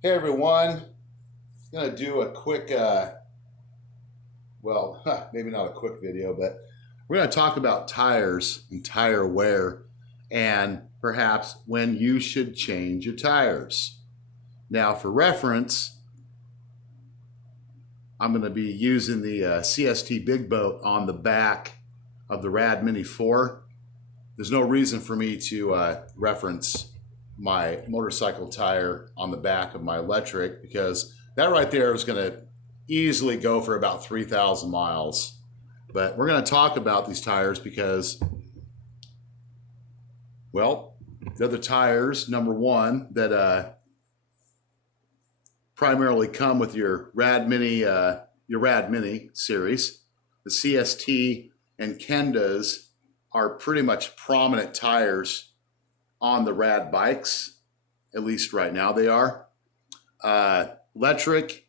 Hey everyone, I'm gonna do a quick, maybe not a quick video, but we're gonna talk about tires and tire wear and perhaps when you should change your tires. Now, for reference, I'm gonna be using the CST Big Boat on the back of the Rad Mini 4. There's no reason for me to reference my motorcycle tire on the back of my Lectric because that right there is going to easily go for about 3,000 miles. But we're going to talk about these tires because, well, they're the tires, number one, that primarily come with your Rad Mini series. The CST and Kendas are pretty much prominent tires on the Rad bikes, at least right now they are. Lectric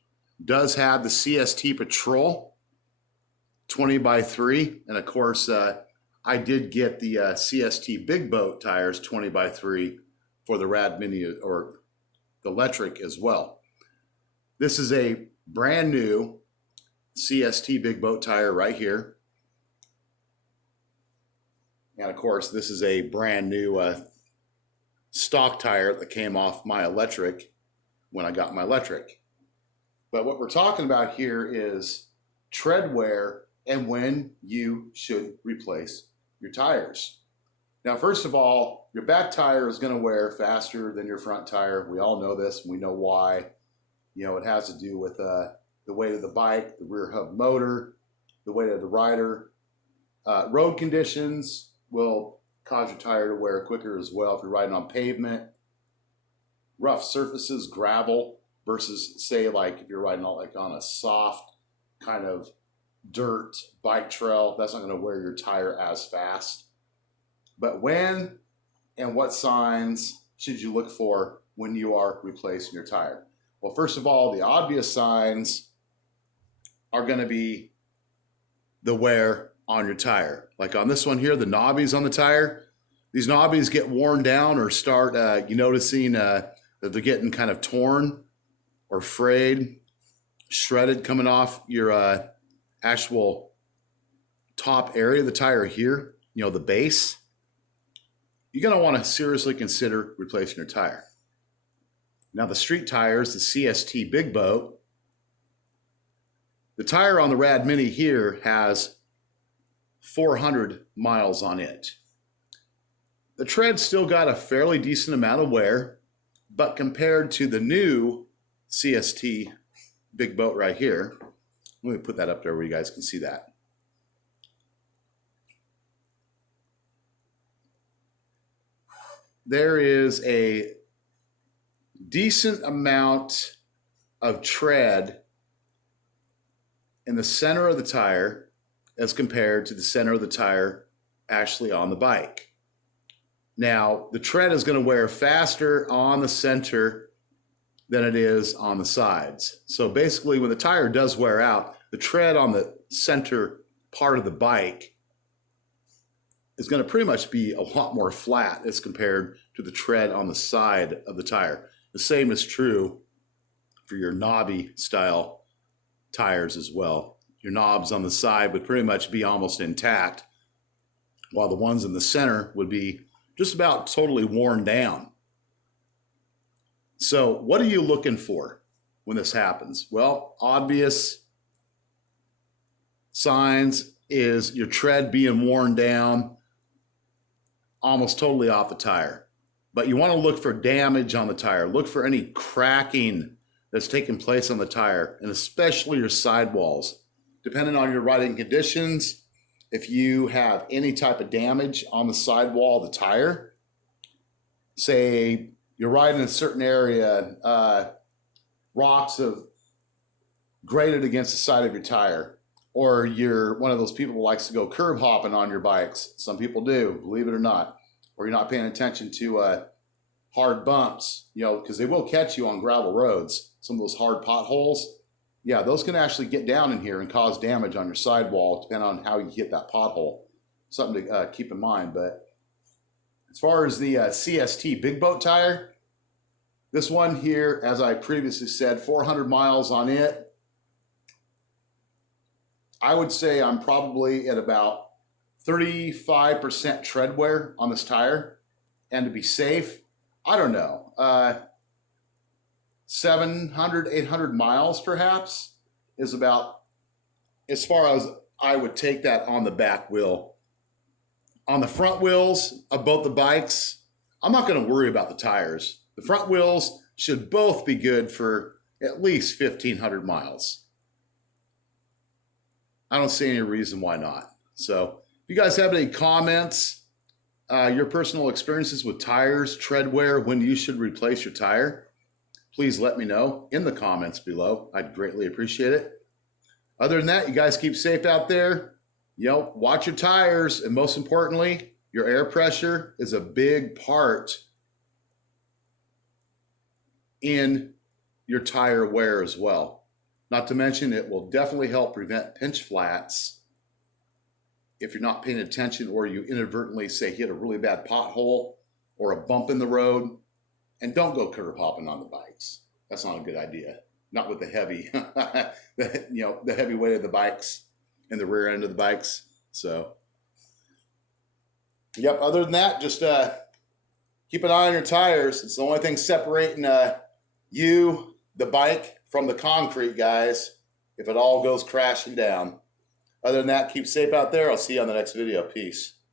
does have the CST Patrol 20x3, and of course, I did get the CST Big Boat tires 20x3 for the Rad Mini or the Lectric as well. This is a brand new CST Big Boat tire right here. And of course, this is a brand new stock tire that came off my Lectric when I got my Lectric. But what we're talking about here is tread wear and when you should replace your tires. Now, first of all, your back tire is going to wear faster than your front tire. We all know this, and we know why. You know, it has to do with the weight of the bike, the rear hub motor, the weight of the rider. Road conditions will cause your tire to wear quicker as well. If you're riding on pavement, rough surfaces, gravel, versus say like if you're riding on a soft kind of dirt bike trail, that's not going to wear your tire as fast. But when and what signs should you look for when you are replacing your tire? Well, first of all, the obvious signs are going to be the wear on your tire. Like on this one here, the knobbies on the tire, these knobbies get worn down or start, you noticing that they're getting kind of torn or frayed, shredded coming off your actual top area of the tire here, you know, the base. You're going to want to seriously consider replacing your tire. Now the street tires, the CST Big Boat, the tire on the Rad Mini here has 400 miles on it. The tread's still got a fairly decent amount of wear, but compared to the new CST Big Boat right here, let me put that up there where you guys can see that. There is a decent amount of tread in the center of the tire as compared to the center of the tire actually on the bike. Now, the tread is going to wear faster on the center than it is on the sides. So basically, when the tire does wear out, the tread on the center part of the bike is going to pretty much be a lot more flat as compared to the tread on the side of the tire. The same is true for your knobby style tires as well. Your knobs on the side would pretty much be almost intact, while the ones in the center would be just about totally worn down. So what are you looking for when this happens? Well, obvious signs is your tread being worn down almost totally off the tire. But you want to look for damage on the tire. Look for any cracking that's taking place on the tire, and especially your sidewalls. Depending on your riding conditions, if you have any type of damage on the sidewall of the tire, say you're riding in a certain area, rocks have grated against the side of your tire, or you're one of those people who likes to go curb hopping on your bikes. Some people do, believe it or not. Or you're not paying attention to hard bumps, you know, because they will catch you on gravel roads. Some of those hard potholes, yeah, those can actually get down in here and cause damage on your sidewall, depending on how you hit that pothole. Something to keep in mind. But as far as the CST Big Boat tire, This one here, as I previously said, 400 miles on it. I would say I'm probably at about 35% tread wear on this tire. And to be safe, I don't know, 700, 800 miles perhaps is about as far as I would take that on the back wheel. On the front wheels of both the bikes, I'm not going to worry about the tires. The front wheels should both be good for at least 1,500 miles. I don't see any reason why not. So if you guys have any comments, your personal experiences with tires, tread wear, when you should replace your tire, please let me know in the comments below. I'd greatly appreciate it. Other than that, you guys keep safe out there. You know, watch your tires, and most importantly, your air pressure is a big part in your tire wear as well. Not to mention, it will definitely help prevent pinch flats if you're not paying attention, or you inadvertently, say, hit a really bad pothole or a bump in the road. And don't go curb hopping on the bikes. That's not a good idea. Not with the heavy, the heavy weight of the bikes and the rear end of the bikes. So, yep. Other than that, just keep an eye on your tires. It's the only thing separating you, the bike, from the concrete, guys, if it all goes crashing down. Other than that, keep safe out there. I'll see you on the next video. Peace.